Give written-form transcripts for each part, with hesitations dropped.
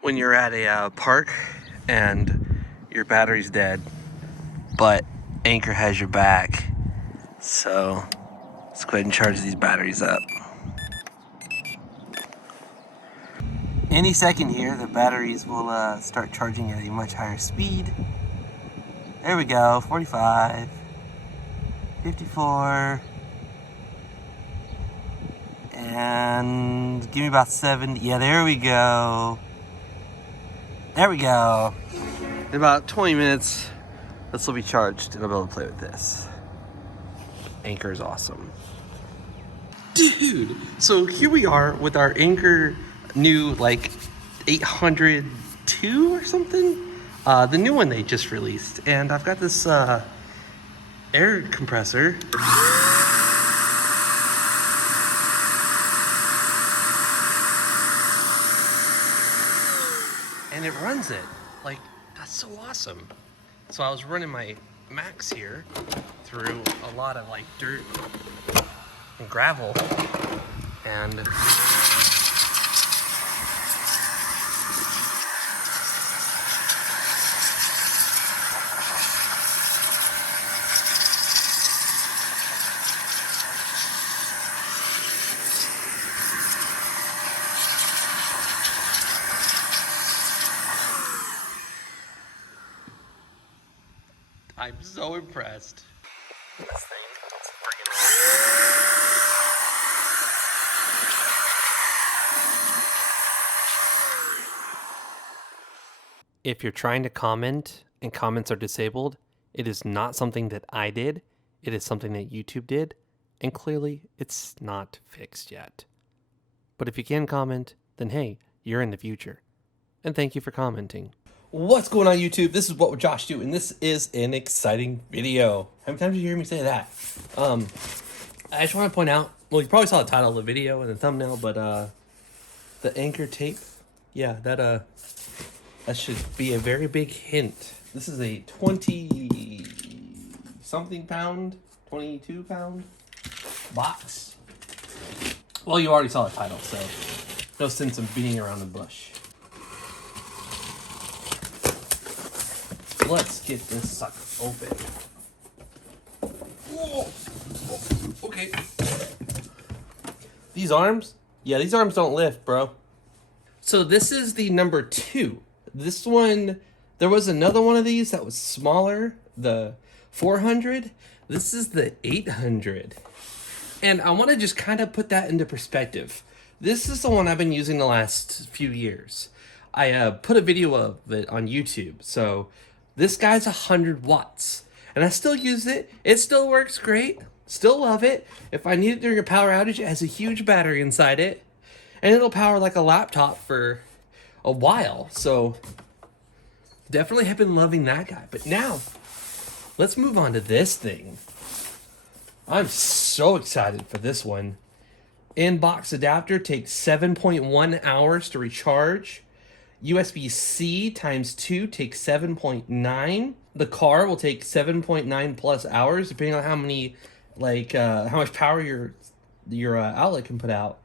when you're at a park and your battery's dead, but Anker has your back. So let's go ahead and charge these batteries up. Any second here, the batteries will start charging at a much higher speed. There we go, 45, 54, and give me about 70. Yeah, there we go. There we go. In about 20 minutes, this will be charged and I'll be able to play with this. Anker is awesome. Dude, so here we are with our Anker new like 802 or something. The new one they just released. And I've got this air compressor. And it runs it. Like, that's so awesome. So I was running my Max here through a lot of like dirt and gravel, and I'm so impressed. This thing is freaking awesome. If you're trying to comment and comments are disabled, it is not something that I did. It is something that YouTube did, and clearly it's not fixed yet. But if you can comment, then hey, you're in the future. And thank you for commenting. What's going on, YouTube? This is What Would Josh Do, and this is an exciting video. How many times did you hear me say that? I just want to point out, well, you probably saw the title of the video and the thumbnail, but the Anker tape, yeah, that should be a very big hint. This is a 20-something pound, 22 pound box. Well, you already saw the title, so no sense of beating around the bush. Let's get this sucker open. Whoa. Okay. These arms? Yeah, these arms don't lift, bro. So this is the number 2. This one, there was another one of these that was smaller, the 400. This is the 800. And I want to just kind of put that into perspective. This is the one I've been using the last few years. I put a video of it on YouTube, so this guy's 100 watts, and I still use it. It still works great. Still love it. If I need it during a power outage, it has a huge battery inside it, and it'll power like a laptop for a while. So definitely have been loving that guy. But now, let's move on to this thing. I'm so excited for this one. In-box adapter takes 7.1 hours to recharge. USB-C times 2 takes 7.9. The car will take 7.9 plus hours, depending on how many, how much power your outlet can put out.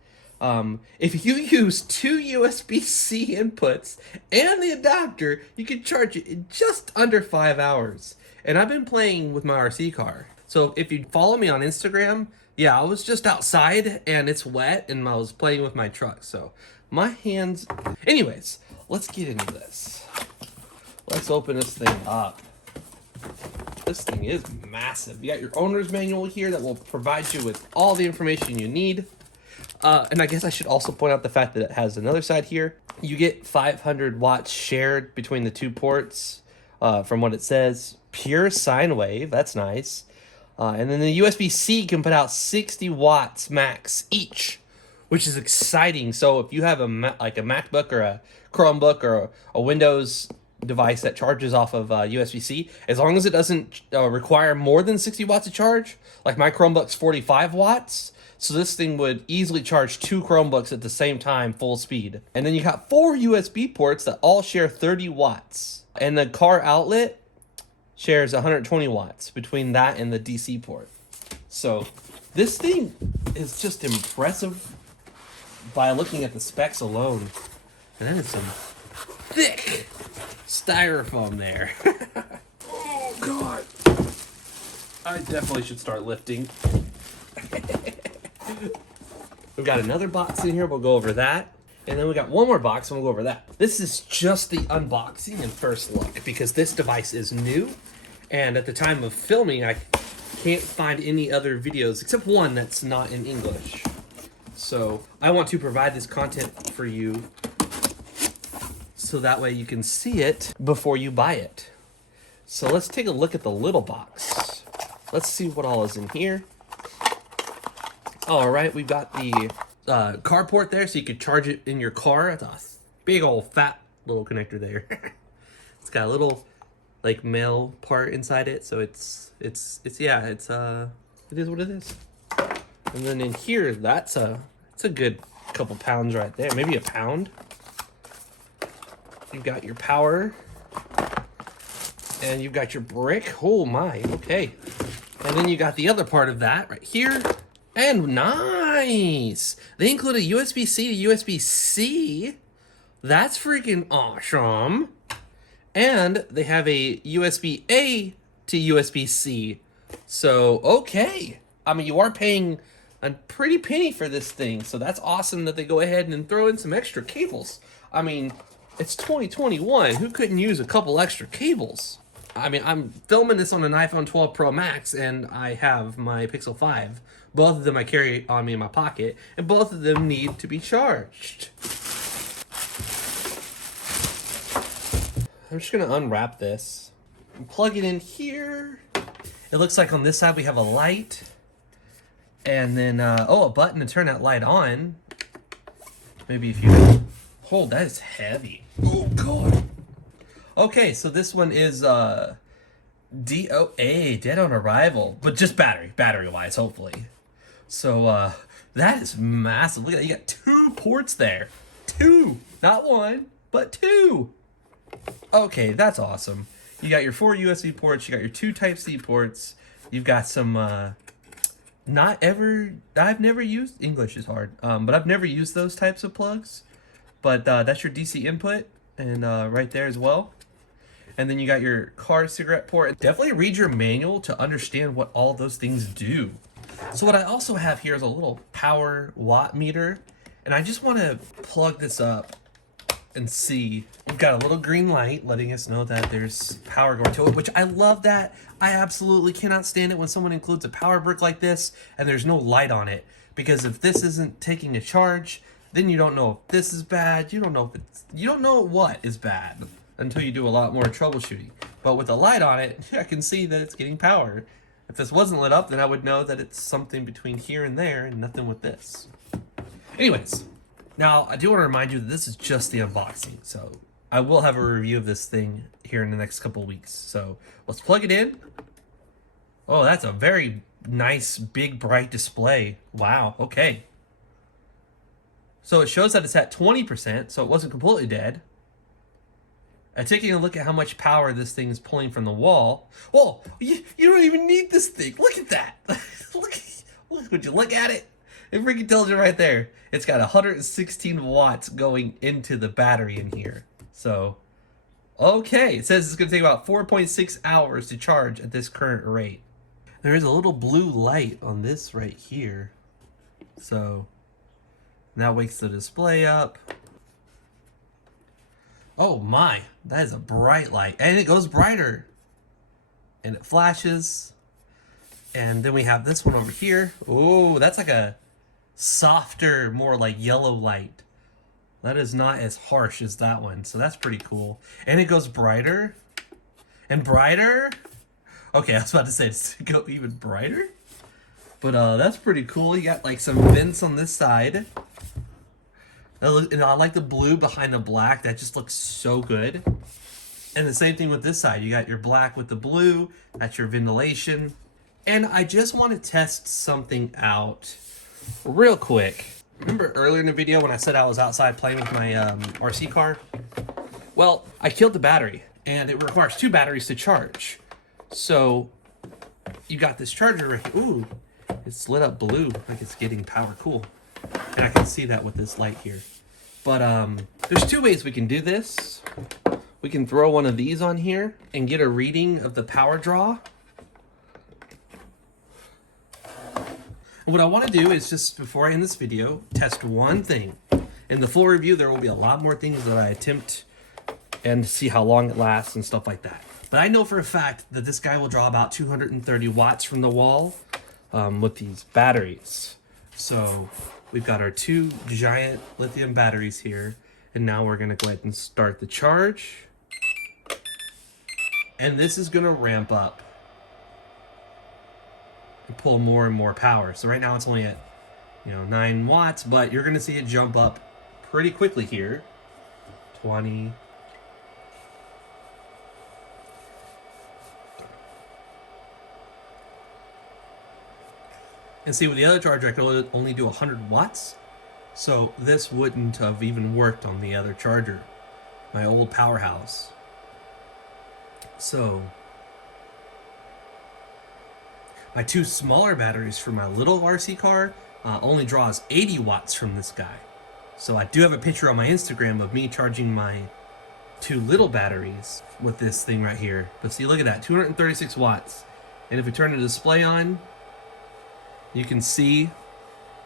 If you use 2 USB-C inputs and the adapter, you can charge it in just under 5 hours. And I've been playing with my RC car. So if you follow me on Instagram, yeah, I was just outside and it's wet and I was playing with my truck. So my hands, anyways. Let's get into this. Let's open this thing up. This thing is massive. You got your owner's manual here that will provide you with all the information you need. And I guess I should also point out the fact that it has another side here. You get 500 watts shared between the 2 ports, from what it says. Pure sine wave, that's nice. And then the USB-C can put out 60 watts max each, which is exciting. So if you have a MacBook or a Chromebook or a Windows device that charges off of USB-C, as long as it doesn't require more than 60 watts of charge, like my Chromebook's 45 watts, so this thing would easily charge 2 Chromebooks at the same time, full speed. And then you got 4 USB ports that all share 30 watts. And the car outlet shares 120 watts between that and the DC port. So this thing is just impressive by looking at the specs alone. And that is some thick styrofoam there. Oh, God. I definitely should start lifting. We've got another box in here. We'll go over that. And then we got one more box and we'll go over that. This is just the unboxing and first look because this device is new. And at the time of filming, I can't find any other videos except one that's not in English. So I want to provide this content for you so that way you can see it before you buy it. So let's take a look at the little box. Let's see what all is in here. All right, we've got the car port there so you could charge it in your car. It's a big old fat little connector there. It's got a little like male part inside it, so it is what it is. And then in here, it's a good couple pounds right there, maybe a pound. You've got your power, and you've got your brick. Oh my, okay. And then you got the other part of that right here. And nice! They include a USB-C to USB-C. That's freaking awesome. And they have a USB-A to USB-C. So, okay. I mean, you are paying a pretty penny for this thing. So that's awesome that they go ahead and throw in some extra cables. I mean, it's 2021. Who couldn't use a couple extra cables? I mean, I'm filming this on an iPhone 12 Pro Max, and I have my Pixel 5. Both of them I carry on me in my pocket, and both of them need to be charged. I'm just gonna unwrap this and plug it in here. It looks like on this side we have a light, and then, a button to turn that light on. Maybe if you hold, that is heavy. Oh, God. Okay, so this one is DOA, dead on arrival, but just battery-wise, hopefully. So that is massive. Look at that, you got 2 ports there. 2, not 1, but 2. Okay, that's awesome. You got your 4 USB ports, you got your 2 Type-C ports, you've got some, I've never used, English is hard, but I've never used those types of plugs. But that's your DC input, and right there as well. And then you got your car cigarette port. Definitely read your manual to understand what all those things do. So what I also have here is a little power watt meter. And I just want to plug this up and see. We've got a little green light letting us know that there's power going to it, which I love that. I absolutely cannot stand it when someone includes a power brick like this and there's no light on it. Because if this isn't taking a charge, then you don't know if this is bad. You don't know what is bad until you do a lot more troubleshooting. But with the light on it, I can see that it's getting power. If this wasn't lit up, then I would know that it's something between here and there and nothing with this. Anyways, now I do want to remind you that this is just the unboxing. So I will have a review of this thing here in the next couple of weeks. So let's plug it in. Oh, that's a very nice, big, bright display. Wow, okay. So it shows that it's at 20%, so it wasn't completely dead. And taking a look at how much power this thing is pulling from the wall. Whoa, you don't even need this thing. Look at that. Would you look at it? It freaking tells you right there. It's got 116 watts going into the battery in here. So, okay. It says it's going to take about 4.6 hours to charge at this current rate. There is a little blue light on this right here. So, that wakes the display up. Oh my, that is a bright light. And it goes brighter. And it flashes. And then we have this one over here. Oh, that's like a softer, more like yellow light. That is not as harsh as that one. So that's pretty cool. And it goes brighter. And brighter. Okay, I was about to say it's to go even brighter. But that's pretty cool. You got like some vents on this side. And I like the blue behind the black. That just looks so good. And the same thing with this side. You got your black with the blue. That's your ventilation. And I just want to test something out real quick. Remember earlier in the video when I said I was outside playing with my RC car? Well, I killed the battery. And it requires 2 batteries to charge. So you got this charger right here. Ooh, it's lit up blue like it's getting power. Cool. And I can see that with this light here. But there's two ways we can do this. We can throw one of these on here and get a reading of the power draw. And what I want to do is just, before I end this video, test one thing. In the full review, there will be a lot more things that I attempt and see how long it lasts and stuff like that. But I know for a fact that this guy will draw about 230 watts from the wall with these batteries. So we've got our two giant lithium batteries here. And now we're going to go ahead and start the charge. And this is going to ramp up and pull more and more power. So right now it's only at 9 watts, but you're going to see it jump up pretty quickly here. 20. And see, with the other charger, I could only do 100 watts. So this wouldn't have even worked on the other charger, my old PowerHouse. So my two smaller batteries for my little RC car only draws 80 watts from this guy. So I do have a picture on my Instagram of me charging my two little batteries with this thing right here. But see, look at that, 236 watts. And if we turn the display on, you can see,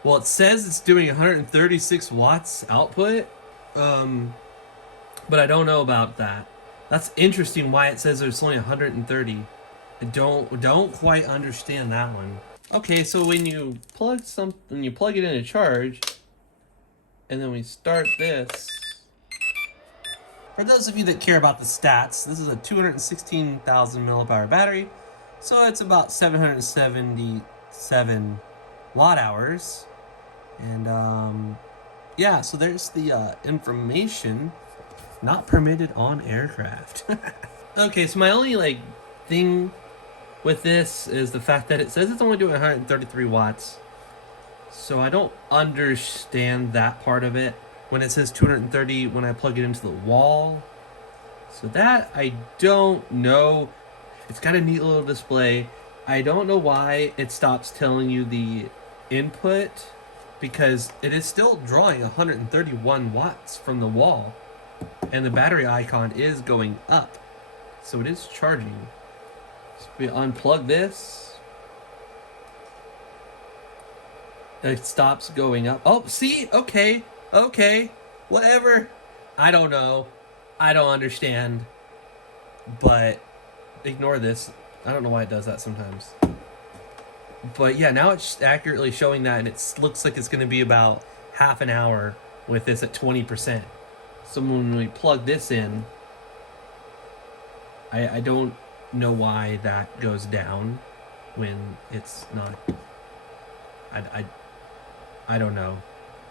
well, it says it's doing 136 watts output, but I don't know about that. That's interesting why it says there's only 130. I don't quite understand that one. Okay, so when you plug it in to charge, and then we start this. For those of you that care about the stats, this is a 216,000 millipower battery, so it's about 777 watt hours. And yeah, so there's the information. Not permitted on aircraft. Okay, so my only thing with this is the fact that it says it's only doing 133 watts. So I don't understand that part of it. When it says 230 when I plug it into the wall. So that I don't know. It's got a neat little display. I don't know why it stops telling you the input, because it is still drawing 131 watts from the wall. And the battery icon is going up. So it is charging. So we unplug this. It stops going up. Oh, see? Okay. Whatever. I don't know. I don't understand. But ignore this. I don't know why it does that sometimes. But yeah, now it's accurately showing that, and it looks like it's going to be about half an hour with this at 20%. So when we plug this in, I don't know why that goes down when it's not. I don't know.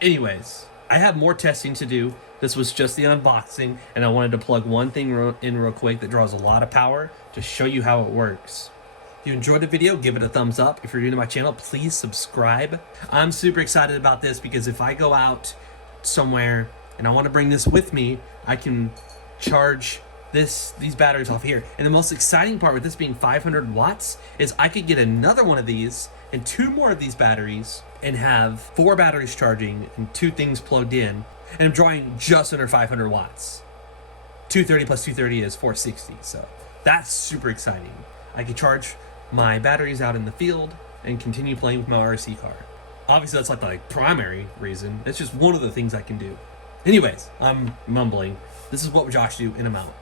Anyways, I have more testing to do. This was just the unboxing, and I wanted to plug one thing in real quick that draws a lot of power to show you how it works. If you enjoyed the video, give it a thumbs up. If you're new to my channel, please subscribe. I'm super excited about this because if I go out somewhere and I want to bring this with me, I can charge these batteries off here. And the most exciting part with this being 500 watts is I could get another one of these and two more of these batteries and have 4 batteries charging and 2 things plugged in, and I'm drawing just under 500 watts. 230 plus 230 is 460, so that's super exciting. I can charge my batteries out in the field and continue playing with my RC car. Obviously that's not the primary reason, it's just one of the things I can do. Anyways, I'm mumbling. This is what Josh do, and I'm out.